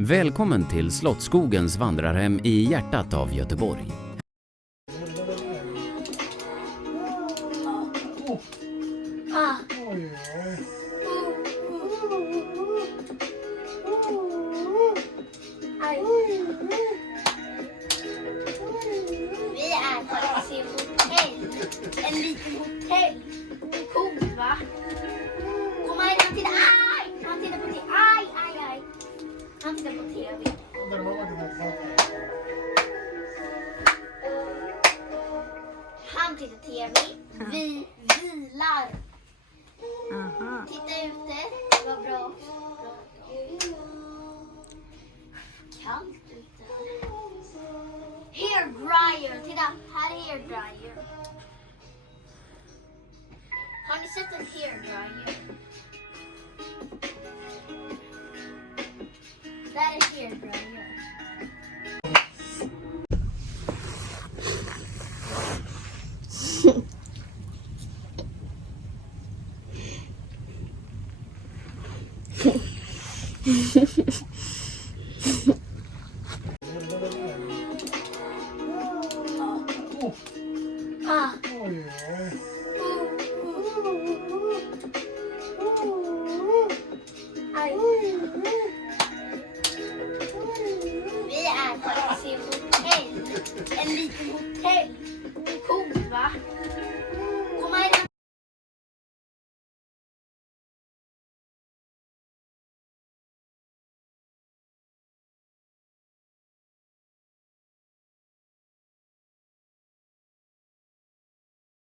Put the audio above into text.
Välkommen till Slottsskogens Vandrarhem i hjärtat av Göteborg. Vi är faktiskt i hotell. En liten hotell. Coolt, va? Kom här, han tittar. Aj! Han tittar på TV. Aj. Han tittar på TV. Han tittar TV. Vi vilar. Aha. Titta ute. Det var bra. Kallt ute. Hair dryer. Titta, här är hair dryer. Har ni sett en hair dryer? Där är hair dryer.